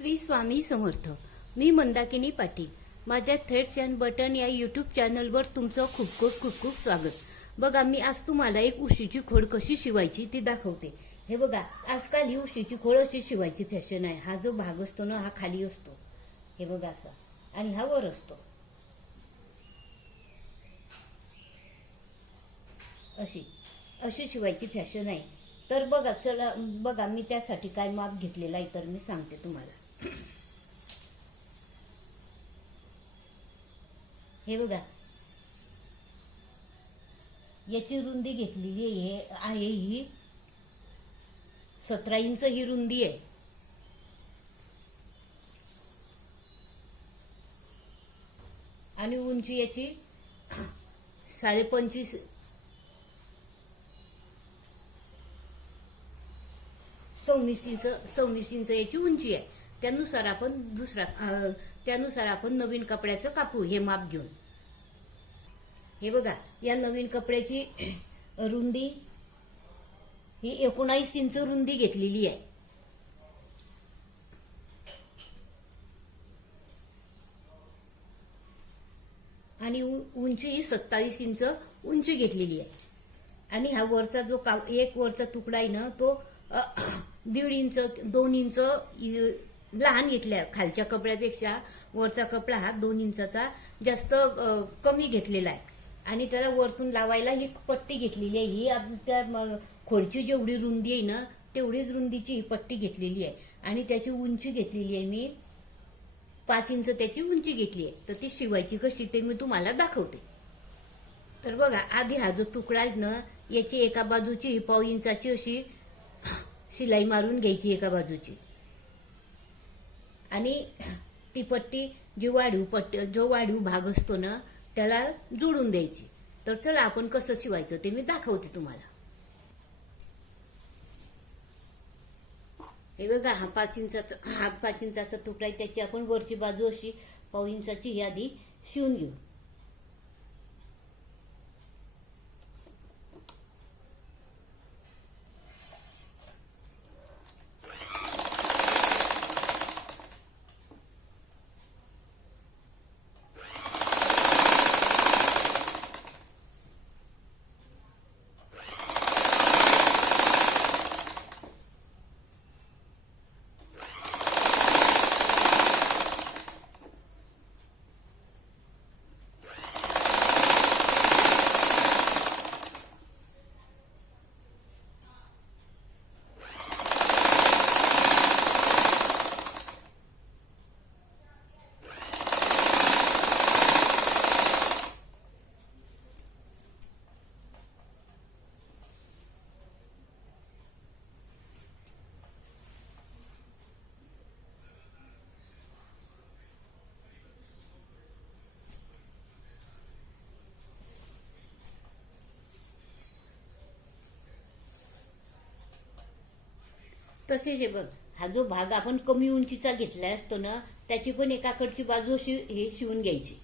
श्री स्वामी समर्थ. मी मंदाकिनी पाटील. माझ्या threads and button या YouTube चॅनलवर तुमचं खूप खूप स्वागत. बघा, मी आज तुम्हाला एक उशीची खोड कशी शिवायची ती दाखवते. हे बघा, आजकाल ही उशीची खोड अशी शिवायची फॅशन आहे. हा जो भाग असतो ना, हा खाली असतो, हे बघा असा, आणि हा वर असतो. अशी अशी शिवायची फॅशन आहे. तर बघा, चला बघा, मी त्यासाठी काय माप घेतलेला आहे तर मी सांगते तुम्हाला. हे बघा, याची रुंदी घेतलेली आहे ही 17 इंच ही रुंदी आहे. आणि उंची याची 25.5 26 इंच याची उंची आहे. त्यानुसार आपण नवीन कपड्याचं कापू हे माप घेऊन. हे बघा, या नवीन कपड्याची रुंदी ही 19 इंच रुंदी घेतलेली आहे. आणि उंची ही 27 इंच उंची घेतलेली आहे. आणि हा वरचा जो एक वरचा तुकडा आहे ना, तो 1.5 इंच 2 इंच लहान घेतल्या. खालच्या कपड्यापेक्षा वरचा कपडा हा 2 इंचाचा जास्त कमी घेतलेला आहे. आणि त्याला वरतून लावायला ही पट्टी घेतलेली आहे. ही त्या खोडची जेवढी रुंदी आहे ना, तेवढीच रुंदीची ही पट्टी घेतलेली आहे. आणि त्याची उंची घेतलेली आहे मी 5 इंच त्याची उंची घेतली आहे. तर ती शिवायची कशी ते मी तुम्हाला दाखवते. तर बघा, आधी हा जो तुकडा आहे ना, याची एका बाजूची ही 1/2 इंचाची अशी शिलाई मारून घ्यायची एका बाजूची. आणि ती पट्टी जो वाढीव भाग असतो ना, त्याला जोडून द्यायची. तर चला, आपण कसं शिवायचं ते मी दाखवते तुम्हाला. हे बघा, हा 5 इंचाचा तुकडा आहे. त्याची आपण वरची बाजू अशी 1/2 इंचाची ही आधी शिवून घेऊ. तसे जे बघ, हा जो भाग आपण कमी उंचीचा घेतला असतो ना, त्याची पण एकाकडची बाजू अशी हे शिवून घ्यायची.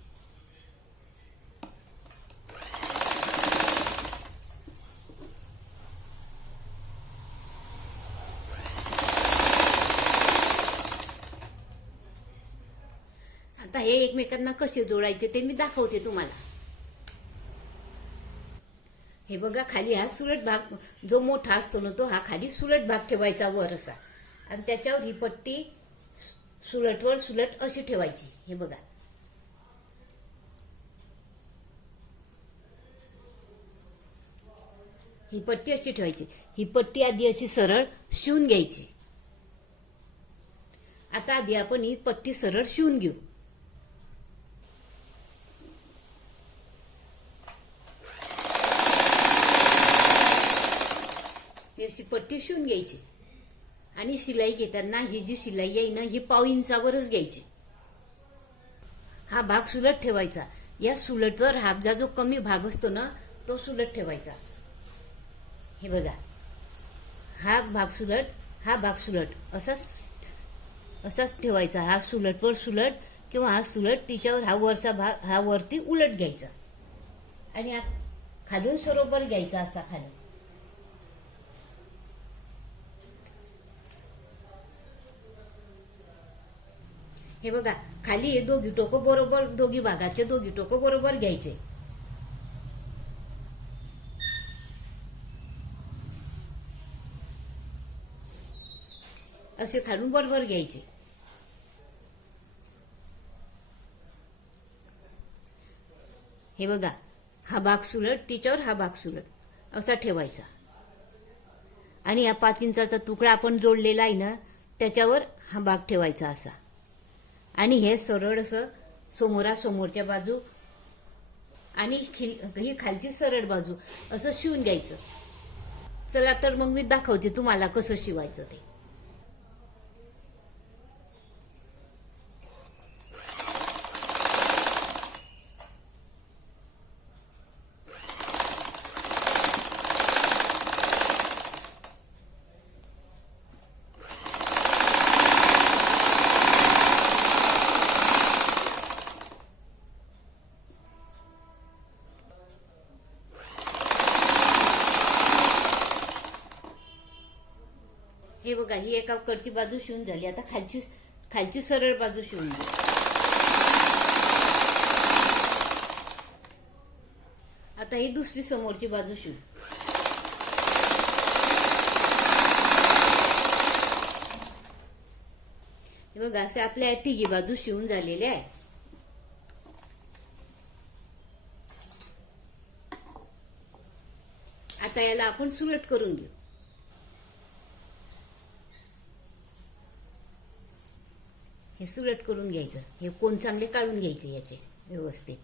आता हे एकमेकांना कसे जोडायचे ते मी दाखवते तुम्हाला. हे बघा, खाली हा सुलट भाग जो मोठा असतो ना, तो हा खाली सुलट भाग ठेवायचा वर असा. आणि त्याच्यावर ही पट्टी सुलटवर सुलट अशी ठेवायची. हे बघा, ही पट्टी अशी ठेवायची. ही पट्टी आधी अशी सरळ शिवून घ्यायची. आता आधी आपण ही पट्टी सरळ शिवून घेऊ. अशी पट्टी शिवून घ्यायची. आणि शिलाई घेताना ही जी शिलाई आहे ना, ही 1/2 इंचावरच घ्यायची. हा भाग सुलट ठेवायचा. या सुलटवर हा जो कमी भाग असतो ना, तो सुलट ठेवायचा. हे बघा, हा भाग सुलट असाच ठेवायचा. हा सुलटवर सुलट किंवा हा सुलट, तिच्यावर हा वरचा भाग हा वरती उलट घ्यायचा. आणि खालून बरोबर घ्यायचा असा खालून. हे बघा, खाली हे दोघी टोकं बरोबर, दोघी भागाचे दोघी टोकं बरोबर घ्यायचे. असे खालून बरोबर घ्यायचे. हे बघा, हा भाग सुलट, तिच्यावर हा भाग सुलट असा ठेवायचा. आणि या 5 इंचाचा तुकडा आपण जोडलेला आहे ना, त्याच्यावर हा भाग ठेवायचा असा. आणि हे सरळ असं समोरासमोरच्या बाजू आणि ही खालची सरळ बाजू असं शिवून घ्यायचं. चला तर मग मी दाखवते तुम्हाला कसं शिवायचं ते. हे बघा, ही एका कडची बाजू शिवून झाली. आता खालची सरळ बाजू शिवून घ्या. आता ही दुसरी समोरची बाजू शिवू. हे बघा, असे आपल्या तिघी बाजू शिवून झालेल्या आहे. आता याला आपण सुलट करून घेऊ. हे सुलट करून घ्यायचं. हे कोण चांगले काढून घ्यायचे याचे व्यवस्थित.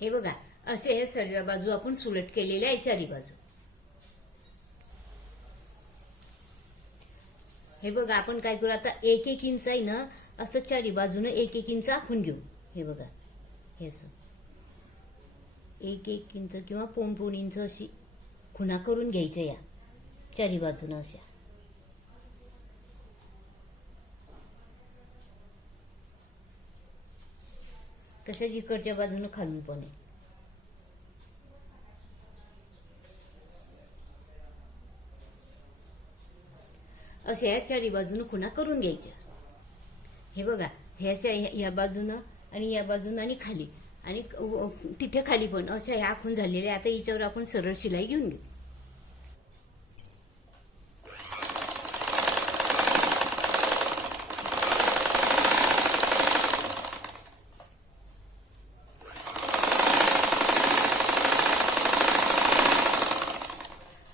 हे बघा, असे हे सर्व बाजू आपण सुलट केलेल्या आहे, चारी बाजू. हे बघा, आपण काय करू आता, 1-1 इंच आहे ना, असं चारी बाजूने 1-1 इंच आखून घेऊ. हे बघा, हे असं 1-1 इंच किंवा 1.5 इंच अशी खुणा करून घ्यायच्या या चारी बाजूनं अशा. तशाच इकडच्या बाजूनं खालून पण आहे. अशा या चारी बाजूनं खुणा करून घ्यायच्या. हे बघा, हे अशा या बाजूनं आणि या बाजूनं आणि खाली आणि तिथे खाली पण अशा ह्या आखून झालेल्या. आता याच्यावर आपण सरळ शिलाई घेऊन घेऊ.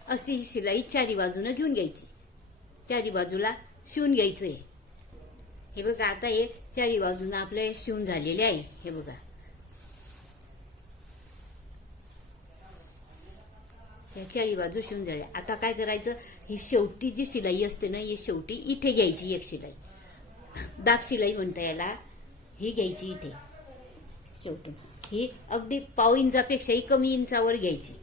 अशी ही शिलाई चारी बाजूनं घेऊन घ्यायची. चारी बाजूला शिवून घ्यायचंय. हे बघा, आता हे चारी बाजूनं आपले शिवून झालेले आहे. हे बघा, या चारी बाजू शिवून झाल्या. आता काय करायचं, ही शेवटी जी शिलाई असते ना, ही शेवटी इथे घ्यायची एक शिलाई. दाग शिलाई म्हणता याला. ही घ्यायची इथे शेवटी. ही अगदी 1.5 इंचापेक्षाही कमी इंचावर घ्यायची.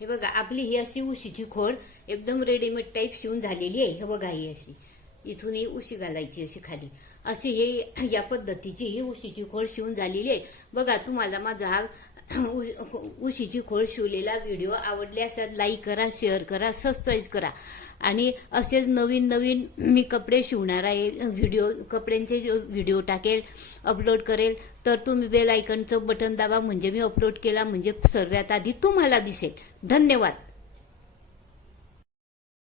हे बघा, आपली ही अशी उशीची खोड एकदम रेडीमेड टाईप शिवून झालेली आहे. हे बघा, ही अशी इथून ही उशी घालायची अशी खाली, अशी हे या पद्धतीची ही उशीची खोड शिवून झालेली आहे. बघा, तुम्हाला माझा हा उशीची खोड शिवलेला व्हिडिओ आवडले असेल, लाईक करा, शेअर करा, सबस्क्राईब करा. आणि असेच नवीन नवीन मी कपडे शिवणार आहे, कपड्यांचे व्हिडिओ टाकेल, अपलोड करेल. तर तुम्ही बेल आयकॉनचं बटन दाबा, म्हणजे मी अपलोड केला म्हणजे सर्वात आधी तुम्हाला दिसेल. धन्यवाद.